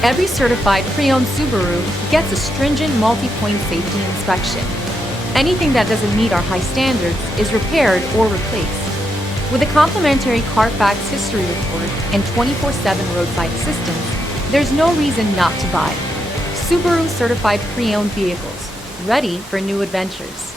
Every certified pre-owned Subaru gets a stringent multi-point safety inspection. Anything that doesn't meet our high standards is repaired or replaced. With a complimentary Carfax history report and 24/7 roadside assistance, there's no reason not to buy. Subaru certified pre-owned vehicles, ready for new adventures.